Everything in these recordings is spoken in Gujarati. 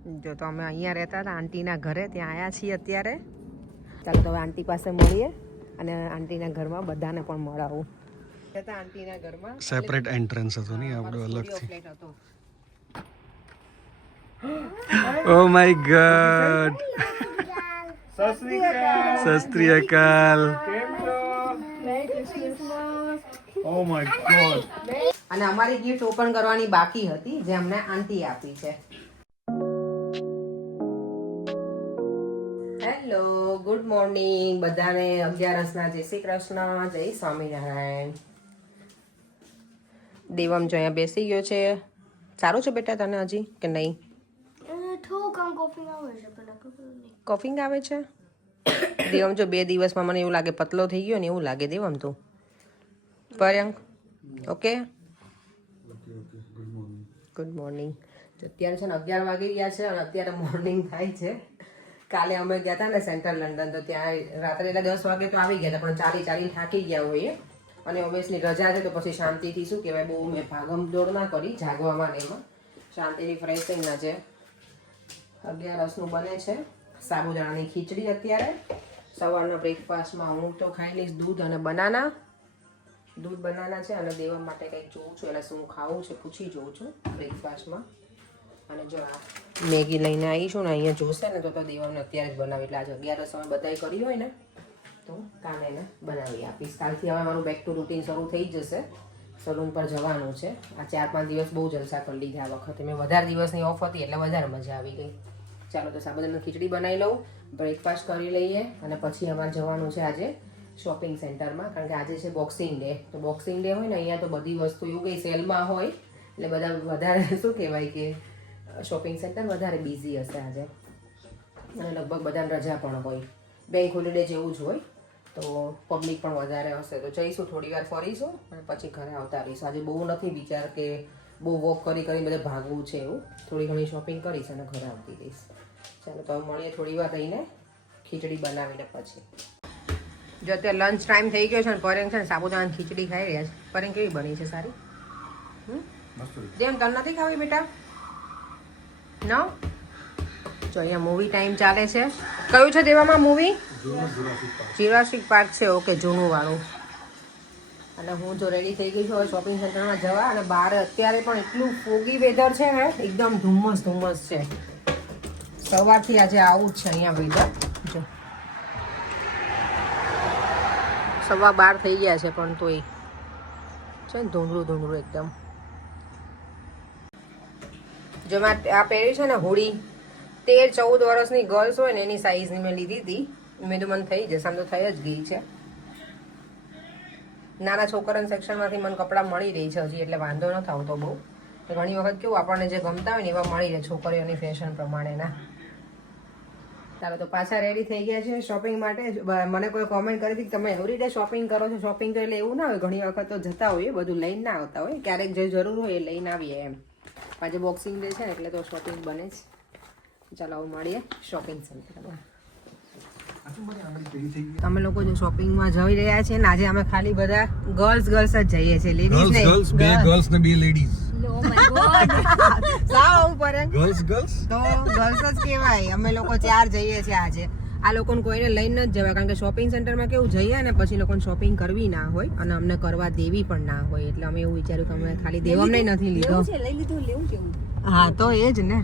જો તો અમે અહીંયા રહેતા હતા આંટીના ઘરે, ત્યાં આવ્યા છીએ અત્યારે. ચાલો તો હવે આંટી પાસે મળીએ અને આંટીના ઘરમાં બધાને પણ મળાવું. આંટીના ઘરમાં સેપરેટ એન્ટ્રન્સ હતો નહીં આપણો અલગથી. ઓ my god, Sat Sri Akal. Oh my god. અને અમારી ગિફ્ટ ઓપન કરવાની બાકી હતી જે અમને આંટી આપી છે. હેલો, ગુડ મોર્નિંગ બધાને. 11ના જય શ્રી કૃષ્ણ, જય સ્વામિનારાયણ. દેવમ જો અહીંયા બેસી ગયો છે. સારું છે બેટા તને હજી કે નહીં? કોફિંગ આવે છે. દેવમ જો 2 દિવસમાં મને એવું લાગે પતલો થઈ ગયો ને એવું લાગે દેવમ તું. Paryank okay, good morning. અત્યારે છે ને 11 વાગી ગયા છે અને અત્યારે મોર્નિંગ થાય છે. કાલે અમે ગયા હતા ને સેન્ટ્રલ લંડન, તો ત્યાં રાત્રે 10 વાગે તો આવી ગયા હતા, પણ ચાલી થાકી ગયા હોઈએ. અને ઓબ્વિયસલી રજા છે તો પછી શાંતિથી શું કહેવાય, બહુ મેં ભાગમ દોડ ના કરી જાગવામાં ને એમાં. શાંતિથી ફ્રેશ થઈને જે 11 બને છે સાબુદાણાની ખીચડી. અત્યારે સવારના બ્રેકફાસ્ટમાં હું તો ખાઈ લઈશ દૂધ અને બનાના. દૂધ બનાના છે અને દેવા માટે કંઈક જોઉં છું, એટલે શું ખાવું છે પૂછી જોઉં છું બ્રેકફાસ્ટમાં. અને જો આ મેગી લઈને આવી છું ને, અહીંયા જોશે ને તો દેવાને અત્યારે જ બનાવી. એટલે આજે 11 અમે બધાય કરી હોય ને તો કાલે એને બનાવી આપીશ. કાલથી હવે મારું બેક ટુ રૂટીન શરૂ થઈ જશે. સલૂન પર જવાનું છે. આ 4-5 દિવસ બહુ જલસા કરી લીધા આ વખતે. મેં વધારે દિવસની ઓફ હતી એટલે વધારે મજા આવી ગઈ. ચાલો તો સાબુદાણાની ખીચડી બનાવી લઉં, બ્રેકફાસ્ટ કરી લઈએ અને પછી અમારે જવાનું છે આજે શોપિંગ સેન્ટરમાં. કારણ કે આજે છે બોક્સિંગ ડે. તો બોક્સિંગ ડે હોય ને અહીંયા તો બધી વસ્તુ એવું કંઈ સેલમાં હોય એટલે બધા વધારે શું કહેવાય કે શોપિંગ સેન્ટર વધારે બિઝી હશે આજે. અને લગભગ બધાને રજા પણ હોય, બેંક હોલિડે જેવું જ હોય, તો પબ્લિક પણ વધારે હશે. તો જઈશું, થોડી વાર ફરીશું અને પછી ઘરે આવતા રહીશું. આજે બહુ નથી વિચાર કે બહુ વોક કરી બધે ભાગવું છે એવું. થોડી ઘણી શોપિંગ કરીશ અને ઘરે આવતી રહીશ. ચાલો તો મળીએ થોડી વાર રહીને ખીચડી બનાવીને પછી. જો અત્યારે લંચ ટાઈમ થઈ ગયો છે ને પરેંગ છે ને સાબુદાણાની ખીચડી ખાઈ રહ્યા છે. પરેંગ કેવી બની છે? સારી. જેમ તને નથી ખાવી બેટા? ન જો અહીંયા મૂવી ટાઈમ ચાલે છે. કયું છે દેવામાં મૂવી? જુરાસિક પાર્ક છે. ઓકે, જૂનું વાળું. અને હું જો રેડી થઈ ગઈ છું હવે શોપિંગ સેન્ટરમાં જવા. અને બહાર અત્યારે પણ એટલું ફોગી વેધર છે ને, એકદમ ધુમ્મસ છે. સવારથી આજે આવું જ છે અહીંયા વેધર. જો 12:15 થઈ ગયા છે પણ તોય છે ને ધૂંધળું એકદમ. જો મેં આ પહેરી છે ને હોડી, 13-14 વર્ષની ગર્લ્સ હોય ને એની સાઈઝની મેં લીધી હતી. મેં તો મને થઈ જશે, આમ તો થઈ જ ગઈ છે. નાના છોકરાના સેક્શનમાંથી મને કપડાં મળી રહી છે હજી, એટલે વાંધો નથી આવતો બહુ. તો ઘણી વખત કેવું આપણને જે ગમતા હોય ને એવા મળી રહે છોકરીઓની ફેશન પ્રમાણેના. ચાલો તો પાછા રેડી થઈ ગયા છે શોપિંગ માટે. મને કોઈ કોમેન્ટ કરી હતી કે તમે એવરી ડે શોપિંગ કરો છો? શોપિંગ તો એટલે એવું ના હોય, ઘણી વખત તો જતા હોઈએ, બધું લઈને ના આવતા હોય. ક્યારેક જે જરૂર હોય એ લઈને આવીએ એમ. આજે બોક્સિંગ ડે છે ને એટલે તો શોપિંગ બને જ. ચાલો હવે મળીએ શોપિંગ સેન્ટરમાં. અમે લોકો જો શોપિંગમાં જઈ રહ્યા છીએ ને આજે અમે ખાલી બધા ગર્લ્સ જ જઈએ છીએ, લેડીઝ નહીં. બે ગર્લ્સ ને બે લેડીઝ. સાવ ઉપર ગર્લ્સ તો ગર્લ્સ જ કહેવાય. અમે લોકો 4 જઈએ છીએ આજે. આ લોકોને કોઈને લઈને જ જવાય, કારણ કે શોપિંગ સેન્ટરમાં કેવું જઈએ ને પછી લોકોને શોપિંગ કરવી ના હોય અને અમને કરવા દેવી પણ ના હોય. એટલે અમે એવું વિચાર્યું કે અમે ખાલી દેવમ નહીં નથી લીધો. હા તો એ જ ને.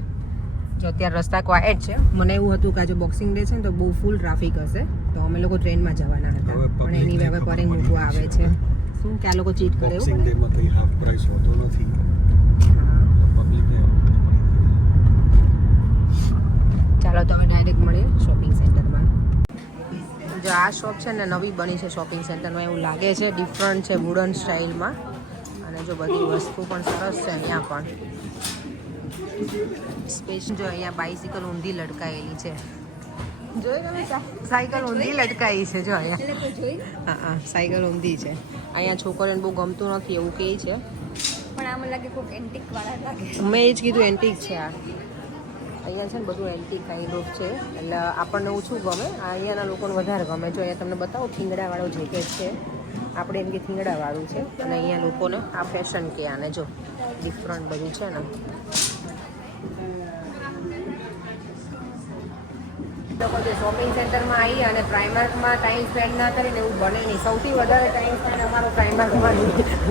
જો અત્યારે રસ્તા ક્વાયટ છે. મને એવું હતું કે આજે બોક્સિંગ ડે છે ને તો બહુ ફૂલ ટ્રાફિક હશે, તો અમે લોકો ટ્રેનમાં જવાના હતા. પણ એની હવે પરેંગ મૂકવા આવે છે. શું કે આ લોકો ચીટ કરે? બોક્સિંગ ડે માં તો હાફ પ્રાઇસ હોતો નથી. ચાલો તો હવે ડાયરેક્ટ મળીએ શોપિંગ સેન્ટરમાં. જો આ શોપ છે ને નવી બની છે શોપિંગ સેન્ટરમાં, એવું લાગે છે. ડિફરન્ટ છે, વુડન સ્ટાઇલમાં. અને જો બધી વસ્તુ પણ સરસ છે અહીંયા પણ. સ્પેશિયલ જો અહીંયા બાઇસિકલ ઊંધી લટકાયેલી છે. જોઈ તમે સાયકલ ઊંધી લટકાઈ છે જો અહીંયા. હા સાયકલ ઊંધી છે. અહીંયા છોકરીઓને બહુ ગમતું નથી એવું કહે છે, પણ આમાં લાગે કોક એન્ટિક વાળા લાગે. મેં એ જ કીધું એન્ટિક છે આ. અહીંયા છે ને બધું એન્ટિક કાઇન્ડ ઓફ છે, એટલે આપણને ઓછું ગમે. અહીંયાના લોકોને વધારે ગમે. જો અહીંયા તમને બતાવું, થીંગડાવાળો જેકેટ છે. આપણે એમ કે થીંગડાવાળું છે અને અહીંયા લોકોને આ ફેશન કે આને જો ડિફરન્ટ બધું છે ને. લોકો જે શોપિંગ સેન્ટરમાં આવી અને પ્રાઇમાર્કમાં ટાઈમ સ્પેન્ડ ના કરીને એવું બને નહીં. સૌથી વધારે ટાઈમ સ્પેન્ડ અમારો પ્રાઇમાર્કમાં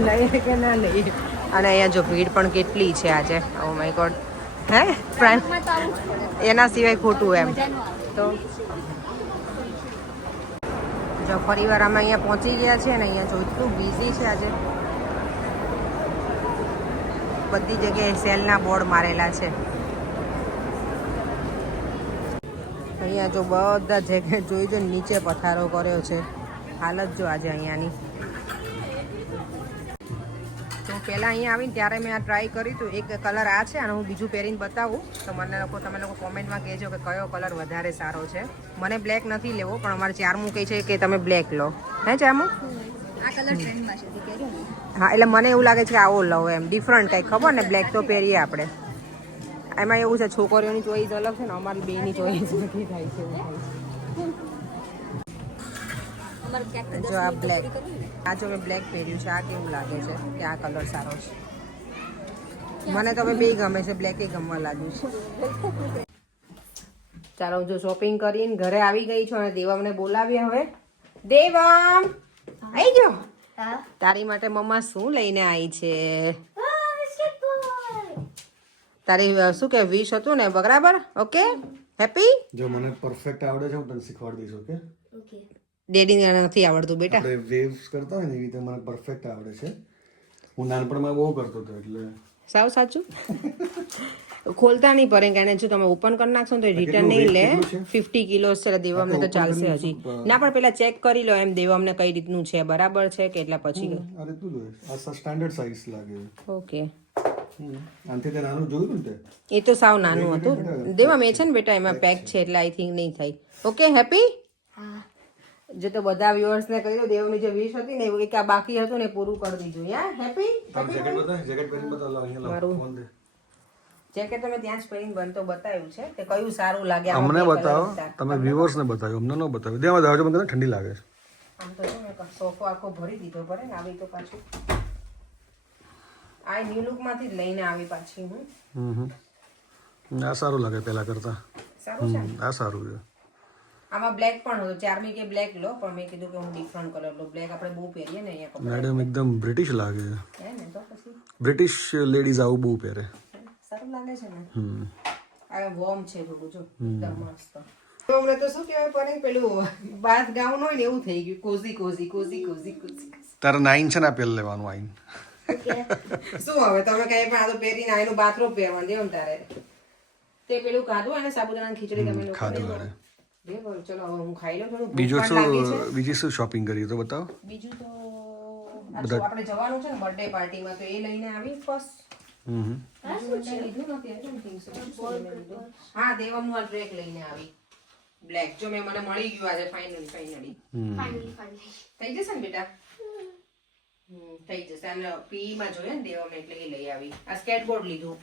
લઈએ કે ના લઈએ. અને અહીંયા જો ભીડ પણ કેટલી છે આજે. ઓ માય ગોડ. હે પ્રાઇમ માં તો આવું જ પડે. એના સિવાય ખોટું એમ મજા ન આવે. તો જો ફરીવાર અમે અહીંયા પહોંચી ગયા છે અને અહીંયા જો એટલું બિઝી છે આજે. બધી જગ્યાએ સેલના બોર્ડ મારેલા છે. અહીંયા જો બધા જેકેટ જોઈ જો નીચે પથારો કર્યો છે. હાલત જો આજે અહીંયાની. તો પહેલાં અહીંયા આવીને ત્યારે મેં આ ટ્રાય કર્યું હતું. એક કલર આ છે અને હું બીજું પહેરીને બતાવું તો તમે લોકો કોમેન્ટમાં કહેજો કે કયો કલર વધારે સારો છે. મને બ્લેક નથી લેવો પણ અમારે ચારમું કહે છે કે તમે બ્લેક લો. હે ચારમું? આ કલર ટ્રેન્ડમાં છે પહેર્યો ને. હા એટલે મને એવું લાગે છે કે આવો લવ એમ ડિફરન્ટ કંઈક ખબર ને. બ્લેક તો પહેરીએ આપણે. એમાં એવું છે છોકરીઓની ચોઈસ અલગ છે ને અમારી બેની ચોઈસ નથી થાય છે. અમારે ક્યાંક તો જો આ 10 બ્લેક મિનિટ કરવી ને. આ જો મેં બ્લેક પહેર્યું છે. આ કેવું લાગે છે કે આ કલર સારો છે? મને તો હવે બે ગમે છે. બ્લેક એ ગમવા લાગ્યું છે. ચાલો જો શોપિંગ કરીને ઘરે આવી ગઈ છું અને દેવમને બોલાવી હવે. દેવમ આવી ગયો. હા. તારી માટે મમ્મા શું લઈને આવી છે? તારી શું કે વિશ હતું ને બરાબર? Okay happy. જો મને પરફેક્ટ આવડે છે હું તને શીખવાડી દઈશ. Okay okay. ડેડી નથી આવડતું બેટા. આપણે વેવ્સ કરતા હોય ને એવી રીતે મને પરફેક્ટ આવડે છે. હું નાનપણમાં બહુ કરતો હતો એટલે સાવ સાચું. ખોલતા નહીં પડે કારણ જો તમે ઓપન કરી નાખશો તો રિટર્ન નહીં લે. 50 કિલો છે દેવમને તો ચાલશે હજી. ના પણ પેલા ચેક કરી લો એમ દેવમને કઈ રીતનું છે બરાબર છે કે એટલા પછી. આ રીતનું જ હોય. આ સ્ટાન્ડર્ડ સાઈઝ લાગે છે. ઓકે આનાથી તે નાનું જોયું ને તે. એ તો સાવ નાનું હતું દેવમ. એ છે ને બેટા એમાં પેક છે એટલે આઈ થિંક નહીં થાય. Okay happy. હા. જો તો બધા વ્યુઅર્સને કહી દો દેવની જે વિશ હતી ને એ આ બાકી હતું ને પૂરું કરી દીધું. યા હેપી. જેકેટ બતા જેકેટ પહેરી બતા લો અહીંયા લાવ મારું. ફોન દે. જેકેટ તમે ત્યાં જ પહેરીને બનતો બતાવ્યું છે કે કયું સારું લાગે. અમને બતાવો. તમે વ્યુઅર્સ ને બતાવ્યો અમને ન બતાવ્યો. દેવા દાવજો મને ઠંડી લાગે છે. આમ તો જો મેં સોફો આખો ભરી દીધો પડે ને આવી તો પાછું આ ન્યુ લુક માંથી જ લઈને આવી પાછી હું. આ સારું લાગે પેલા કરતા. સારું છે ને? આ સારું છે. આમાં બ્લેક પણ હતું. ચારમી કે બ્લેક લો પણ મેં કીધું કે હું ડિફરન્ટ કલર લો. બ્લેક આપણે બહુ પહેરીએ ને અહીંયા કપડાં. મેડમ એકદમ બ્રિટિશ લાગે છે. હે ને તો પછી બ્રિટિશ લેડીઝ આવું બહુ પહેરે. સારું લાગે છે ને. આ વોર્મ છે થોડું જો એકદમ મસ્ત. હમણાં તો શું કહેવાય પડે પેલું બાથ ગાઉન હોય ને એવું થઈ ગયું. Cosy cosy cosy cosy cosy. તારે 9 છે ને આ પહેલ લેવાનું આઈન. શું હવે તમે કઈ પણ આ તો પહેરીને આનું બાથરૂમ પહેરવાનું દેવું ને તારે. તે પેલું ખાધું અને સાબુદાણાની ખીચડી તમે લોકો ખાધું એને. ચલો હવે હું ખાઈ લઉં થોડું. બીજું ભૂખ પણ લાગી છે. શું બીજી શું શોપિંગ કરી તો બતાવો. બીજું તો આ શું આપણે જવાનું છે ને બર્થડે પાર્ટીમાં તો એ લઈને આવી ફર્સ્ટ. હા દેવમનું આ ટ્રેક લઈને આવી બ્લેક. જો મેં મને મળી ગયું આજે ફાઇનલી. થઈ જશે ને બેટા? થઈ જશે. અને પીઈ માં જોઈએ ને દેવમને એટલે એ લઈ આવી. આ સ્કેટબોર્ડ લીધું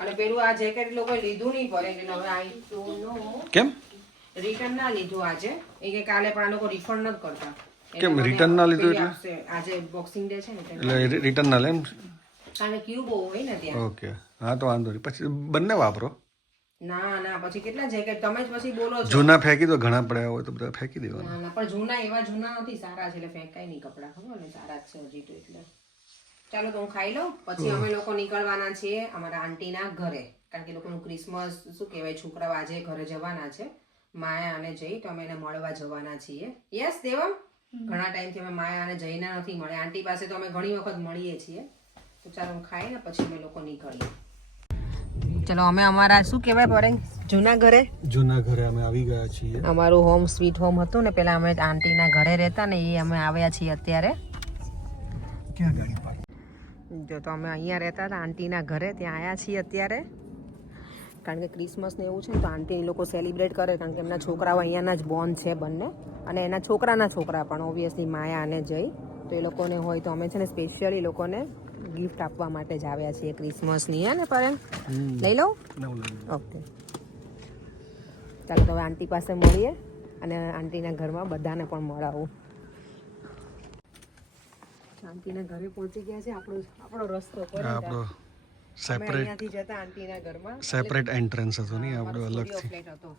અને પેલું આ જેકેટ લોકો લીધું નહીં પડે એટલે હવે આઈ ડોન્ટ નો કેમ રિટર્ન ના લીધું આજે. એ કે કાલે પણ આ લોકો રિફંડ નથી કરતા. કેમ રિટર્ન ના લીધું એટલે? આપશે. આજે બોક્સિંગ ડે છે ને એટલે રિટર્ન ના લે એમ. કારણ કે ક્યુબ હોય ને ત્યાં. ઓકે હા તો વાંધો નહીં. પછી બંને વાપરો. ના ના પછી કેટલા જેકેટ તમે જ પછી બોલો છો. જૂના ફેંકી દો. ઘણા પડ્યા હોય તો બધા ફેંકી દેવાના. ના ના પણ જૂના એવા જૂના નથી. સારા છે એટલે ફેંકાય નહીં કપડા. ખબર ને સારા જ છે હજી તો એટલે. ચાલો તો હું ખાઈ લઉં પછી અમે લોકો નીકળવાના છીએ અમારા આંટીના ઘરે. કારણ કે લોકોનું ક્રિસમસ શું કહેવાય છોકરાઓ આજે ઘરે જવાના છે. માયા અને જઈ તો અમે એને મળવા જવાના છીએ. યસ દેવમ. ઘણા ટાઈમથી અમે માયા અને જઈને નથી મળ્યા. આંટી પાસે તો અમે ઘણી વખત મળીએ છીએ. તો ચાલો હું ખાઈને પછી અમે લોકો નીકળીએ. ચલો અમે અમારા શું કહેવાય પરેંગ જૂના ઘરે અમે આવી ગયા છીએ. અમારું હોમ સ્વીટ હોમ હતું ને પેલા અમે આંટીના ઘરે રહેતા ને એ અમે આવ્યા છીએ અત્યારે. ક્યાં ગાડી પાર્ક? જો તો અમે અહીંયા રહેતા હતા આંટીના ઘરે ત્યાં આવ્યા છીએ અત્યારે. કારણ કે ક્રિસમસ ને એવું છે ને તો આંટી એ લોકો સેલિબ્રેટ કરે કારણ કે એમના છોકરાઓ અહીંયાના જ બોર્ન છે બંને અને એના છોકરાના છોકરા પણ ઓબ્વિયસલી માયા અને જય. તો એ લોકોને હોય તો અમે છે ને સ્પેશિયલી લોકોને ગિફ્ટ આપવા માટે જ આવ્યા છીએ ક્રિસમસની. હે ને પરેમ લઈ લઉં? ઓકે ચાલો તો હવે આંટી પાસે મળીએ અને આંટીના ઘરમાં બધાને પણ મળાવું. આંટીના ઘરે પહોંચી ગયા છે. આપણો રસ્તો આપણો સેપરેટ અહીંયાથી જતા આંટીના ઘરમાં સેપરેટ એન્ટ્રન્સ હતો નહીં આપણો અલગથી. ફ્લેટ હતો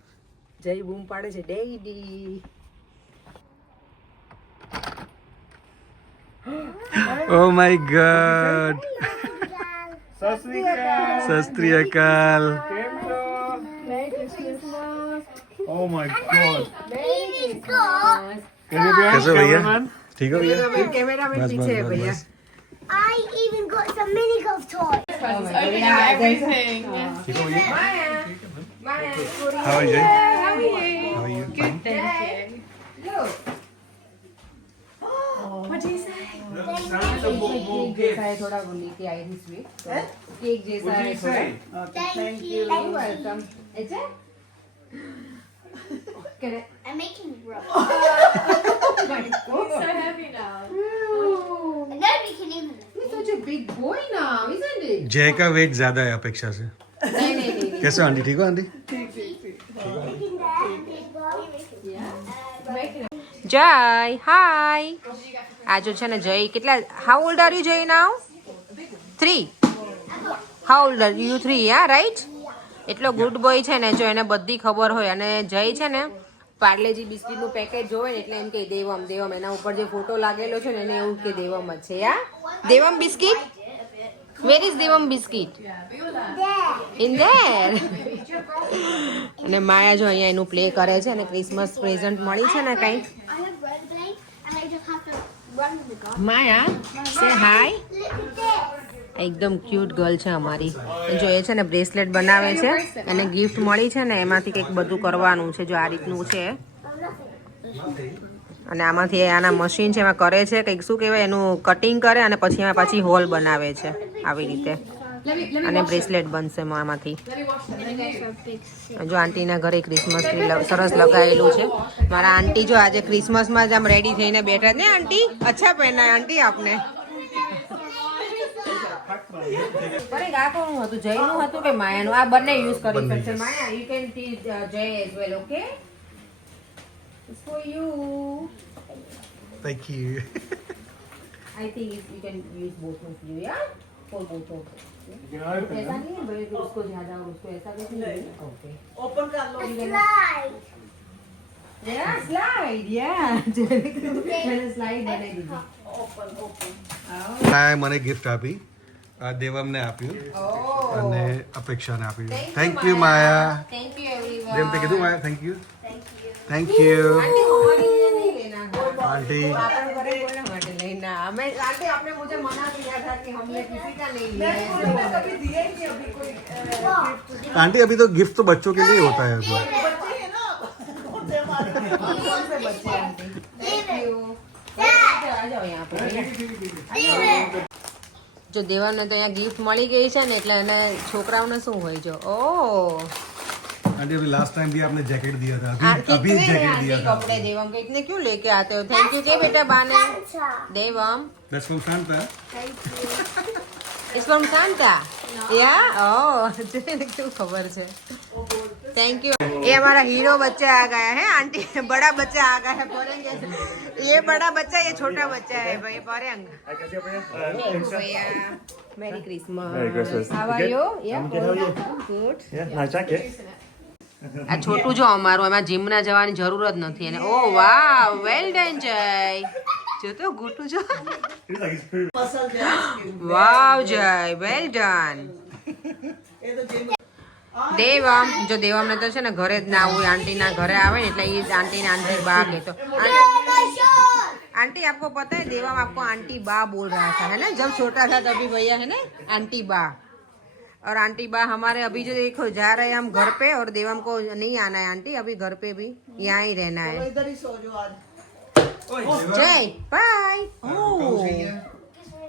જય બૂમ પાડે છે ડેડી. Oh my god. सत श्री अकाल. Oh my god. कैसे हो भैया? ठीक हो भैया? कैमरा में पीछे है भैया. I even got some mini golf toys. ठीक हो भैया? How are you? How are you? Fine? Cake जैसा है थोड़ा, वो लेके आई थी स्वीट. केक जैसा है थोड़ा. Thank you. वेलकम. अच्छा I'm making rough. So happy now. Nobody can even. You're such a big boy now, isn't it? जय का वेट ज्यादा है अपेक्षा से. नहीं. कैसे हो आंटी? ठीक हो आंटी? જય હાય. આજે છે ને જય કેટલા, હાઉ ઓલ્ડ આર યુ જય નાઉ? 3. How old are you? 3. હા રાઈટ. એટલો ગુડ બોય છે ને, જો એને બધી ખબર હોય. અને જય છે ને પાર્લેજી બિસ્કિટનું પેકેટ જોવે ને એટલે એમ કે દેવમ એના ઉપર જે ફોટો લાગેલો છે ને એને એવું કે દેવમ જ છે. યા Devam biscuit, where is Devam biscuit? In there. અને માયા જો અહીંયા એનું પ્લે કરે છે અને ક્રિસમસ પ્રેઝન્ટ મળી છે ને કંઈક. I have red blade and I just have to run to the garden. માયા સે હાય. Look at this. એકદમ ક્યુટ ગર્લ છે અમારી. જો એ છે ને બ્રેસલેટ બનાવે છે અને ગિફ્ટ મળી છે ને એમાંથી કંઈક બધું કરવાનું છે. જો આ રીતનું છે અને આમાંથી આના મશીન છે એમાં કરે છે કંઈક, શું કહેવાય એનું કટિંગ કરે અને પછી એમાં પાછી હોલ બનાવે છે આવી રીતે અને બ્રેસલેટ બનશે આમાંથી. જો આંટીના ઘરે ક્રિસમસ ટ્રી સરસ લગાવેલું છે. મારા આંટી જો આજે ક્રિસમસમાં જ આમ રેડી થઈને બેઠા ને. આંટી અચ્છા પહેના આંટી આપને. અરે આ કોનું હતું? જયનું હતું કે માયાનું? આ બંને યુઝ કરી શકશે. માયા you can teach Jay as well. Okay, it's for you. Thank you. I think you can use both of you. Yeah for both of. You can open ऐसा them. नहीं है भाई कि उसको ज्यादा और उसको ऐसा कुछ नहीं. ओके. Slide. या स्लाइड. या मैंने स्लाइड बनाई दी. આ મને ગિફ્ટ આપી, આ દેવમને આપ્યું ओह અને અપેક્ષાને આપ્યું. Thank you Maya. Thank you everyone. Dev તે કીધું Maya thank you. Thank you aunty हमारे लिए नहीं लेना है. આંટી. आपन घरे कोई ना हमारे लेना. हमें आंटी आपने मुझे मना किया था कि हमने किसी का नहीं लिया है. आंटी अभी तो गिफ्ट तो बच्चों के लिए होता है. कौन से बच्चे आंटी? Thank you. आ जाओ यहाँ पे. જો દેવાને તો અહીંયા ગિફ્ટ મળી ગઈ છે ને એટલે એને છોકરાઓને શું હોય જો. ઓ आंटी अभी लास्ट टाइम भी आपने जैकेट दिया था, आंटी अभी क्यों जैकेट आंटी दिया था. कपड़े देवम के इतने क्यों लेके आते हो? थैंक यू के बेटा बाने. देवम That's from Santa. इस फ्रॉम सांता. या ओह क्यों खबर है. Thank you. ये हमारा हीरो बच्चा आ गया है. आंटी बड़ा बच्चा आ गया है. परेंगे ये बड़ा बच्चा, ये छोटा बच्चा है भाई. परेंग भैया. Merry Christmas. Merry Christmas. How are you? Yeah good. Yeah, nice jacket. આ છોટું જો અમારું, એમાં જીમના જવાની જરૂર જ નથી. અને ઓ વાવ, વેલ ડન જય. જો તો ગોટું જો. Looks like he's pooping. વાવ જય, વેલ ડન. દેવમ જો દેવમને તો છે ને ઘરે જ ના હોય, આંટીના ઘરે આવે ને એટલે એ આंटी आंटी बा कहते. आंटी आपको पता है देवम आपको आंटी बा बोल रहा था है ना, जब छोटा था तभी भैया है ना आंटी बा. और आंटी बा हमारे अभी जो देखो जा रहे हैं हम घर पे, और देवम को नहीं आना है आंटी, अभी घर पे भी यहाँ ही रहना है. जय bye.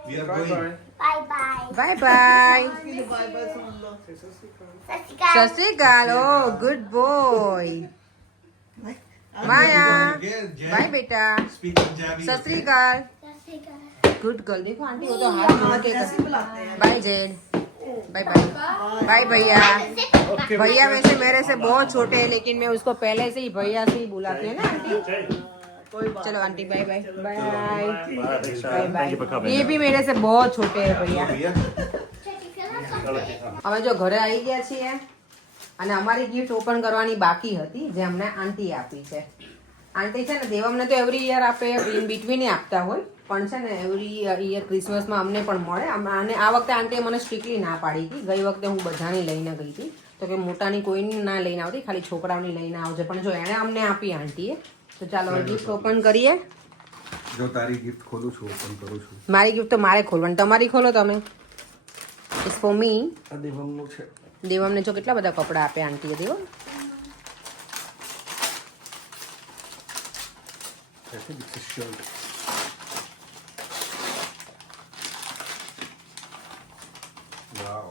We are going. Bye bye. Bye bye. Sassika. सत श्री अकाल. Oh good boy. Maya bye बेटा. Speak Punjabi. सत श्री अकाल. Sassika. Good girl. देखो आंटी वो तो हाथ जोड़ के बाय जेड. Bye bye. बाय भैया. भैया वैसे मेरे से बहुत छोटे हैं लेकिन मैं उसको पहले से ही भैया से ही बुलाती है ना आंटी. चलो aunty bye bye. Bye bye bye. ये भी मेरे से बहुत छोटे हैं भैया. भैया હવે જો ઘરે આવી ગયા છીએ અને અમારી ગિફ્ટ ઓપન કરવાની બાકી હતી જે અમને આંટી આપી છે. આંટી છે ને દેવમને તો એવરી યર આપે, ઇન બિટવીન આપતા હોય, પણ છે ને એવરી યર ક્રિસમસમાં અમને પણ મળે. અને આ વખતે આંટીએ મને સ્ટ્રિક્ટલી ના પાડી હતી. ગઈ વખતે હું બધાની લઈને ગઈ હતી તો કે મોટાની કોઈની ના લઈને આવતી, ખાલી છોકરાઓની લઈને આવજે. પણ જો એણે અમને આપી આંટીએ, તો ચાલો હવે ગિફ્ટ ઓપન કરીએ. જો તારી ગિફ્ટ ખોલું છું, ઓપન કરું છું. મારી ગિફ્ટ તો મારે ખોલવાની, તમારી ખોલો તમે. It's for me. આ દેવમનું છે. દેવમને જો કેટલા બધા કપડાં આપ્યા આંટીએ. Devam I think it's a shirt. Wow.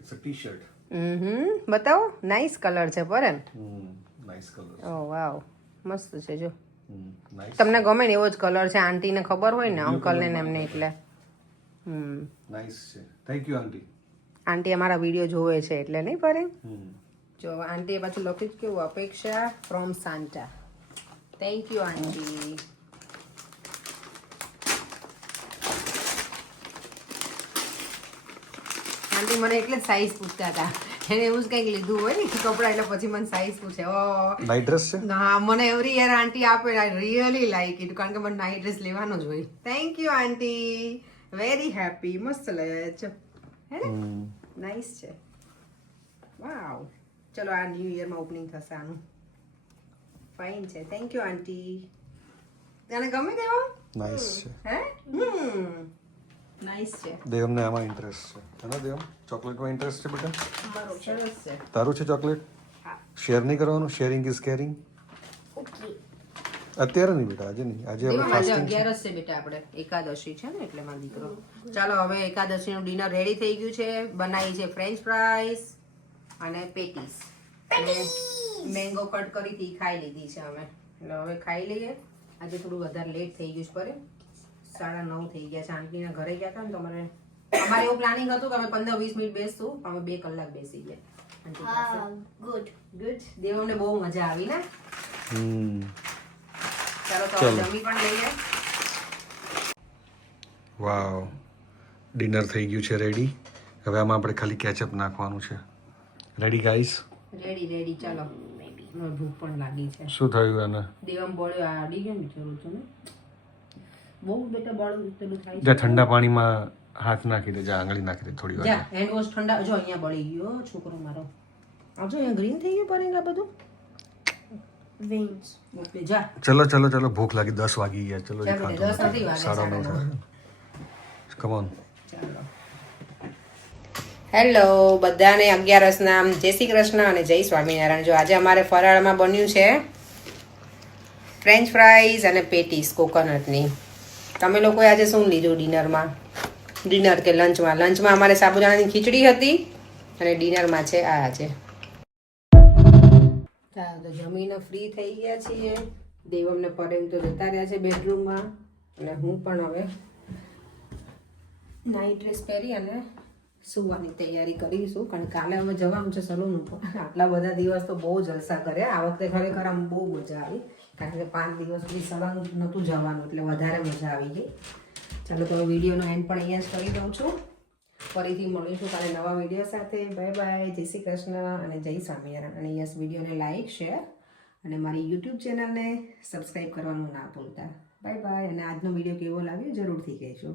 It's a t-shirt. બતાવો. નાઇસ કલર છે પર એમ. Nice color. ઓ વાવ, મસ્ત છે જો. Nice. તમને ગમે ને એવો જ કલર છે. આંટીને ખબર હોય ને, અંકલને ને એમને, એટલે Nice છે. Thank you, auntie. આંટી અમારા વિડીયો જોવે છે એટલે નહીં પરે. હમ. જો આંટીએ પાછું લખ્યું જ કેવું, અપેક્ષા ફ્રોમ સાન્ટા. થેન્ક યુ આંટી. આંટી મને એટલે જ સાઈઝ પૂછતા હતા. એને એવું જ કંઈક લીધું હોય ને કપડાં, એટલે પછી મને સાઈઝ પૂછે. ઓ Night dress છે? હા, મને એવરી યર આંટી આપે. આઈ રિયલી લાઈક ઇટ, કારણ કે મને નાઇટ ડ્રેસ લેવાનો જ હોય. Thank you aunty, very happy. મસ્ત લાગે છે હે ને, નાઇસ છે. વાવ. ચલો આ ન્યૂ યરમાં ઓપનિંગ થશે આનું. ફાઇન છે. થેન્ક યુ આંટી. તને ગમે દેવો? Nice છે. હે નાઇસ છે. દેવમને આમાં ઇન્ટરેસ્ટ છે. હે ને દેવ? ચોકલેટમાં ઇન્ટરેસ્ટ છે બેટા? અમારો સરસ છે. તારું છે ચોકલેટ? શેર નહીં કરવાનું? Sharing is caring. Okay. અત્યારે નહીં બેટા, આજે નહીં. આજે આપણે આજે ફાસ્ટિંગ છે. 11 છે બેટા, આપણે એકાદશી છે ને એટલે મારો દીકરો. ચાલો હવે એકાદશીનું ડિનર રેડી થઈ ગયું છે. બનાવી છે ફ્રેન્ચ ફ્રાઈસ અને પેટીસ. મેંગો કટ કરી હતી, ખાઈ લીધી છે અમે. એટલે હવે ખાઈ લઈએ. આજે થોડું વધારે લેટ થઈ ગયું છે પર 9:30 થઈ ગયા છે. આંટીના ઘરે ગયા હતા ને તો અમારે એવું પ્લાનિંગ હતું કે અમે 15-20 મિનિટ બેસશું, અમે 2 કલાક બેસી ગયા આંટી પાસે. Good. ગુડ. દેવમને બહુ મજા આવી ને. હમ. ચાલો તો જમી પણ લઈએ. વાવ, ડિનર થઈ ગયું છે રેડી. હવે આમાં આપણે ખાલી કેચઅપ નાખવાનું છે. Ready guys? રેડી. ચાલો, મને ભૂખ પણ લાગી છે. શું થયું એને? દેવમ બોળ્યો આડી ગયો ને જરૂર છે ને. બહુ બેટા બળું પેલું થાય જા ઠંડા પાણીમાં હાથ નાખી દે, જા આંગળી નાખી દે થોડી જા વાર. હેન્ડ વોશ ઠંડા. જો અહીંયા બળી ગયો છોકરો મારો. આવજો, અહીંયા ગ્રીન થઈ ગયું પરેંગા બધું. Veins. ઓકે જા. ચલો ભૂખ લાગી. 10 વાગી ગયા. ચલો ચાલો બેટા, 10 નથી વાગે, 9:30. Come on. ચાલો. હેલો બધાને 11 જય શ્રી કૃષ્ણ અને જય સ્વામિનારાયણ. જો આજે અમારે ફરાળમાં બન્યું છે ફ્રેન્ચ ફ્રાઈઝ અને પેટીસ કોકોનટની. તમે લોકોએ આજે શું લીધું ડિનરમાં? ડિનર કે લંચમાં? લંચમાં અમારે સાબુદાણાની ખીચડી હતી અને ડિનરમાં છે આ આજે. ચાલો તો જમીને ફ્રી થઈ ગયા છીએ. દેવમને પરેમ તો જતા રહ્યા છે બેડરૂમમાં અને હું પણ હવે નાઇટ ડ્રેસ પહેરી અને સુવાની તૈયારી કરીશું. કારણ કે કાલે હવે જવાનું છે સલૂન ઉપર. આટલા બધા દિવસ તો બહુ જલસા કર્યા. આ વખતે ખરેખર આમ બહુ મજા આવી, કારણ કે 5 દિવસ સુધી સલૂન નહોતું જવાનું એટલે વધારે મજા આવી ગઈ. ચાલો તો વિડીયોનો એન્ડ પણ અહીંયા જ કરી દઉં છું. ફરીથી મળીશું કાલે નવા વિડીયો સાથે. બાય બાય, જય શ્રી કૃષ્ણ અને જય સ્વામિનારાયણ. અને યસ, વિડીયોને લાઇક, શેર અને મારી યુટ્યુબ ચેનલને સબસ્ક્રાઈબ કરવાનું ના ભૂલતા. Bye bye. અને આજનો વિડીયો કેવો લાગ્યો જરૂરથી કહેજો.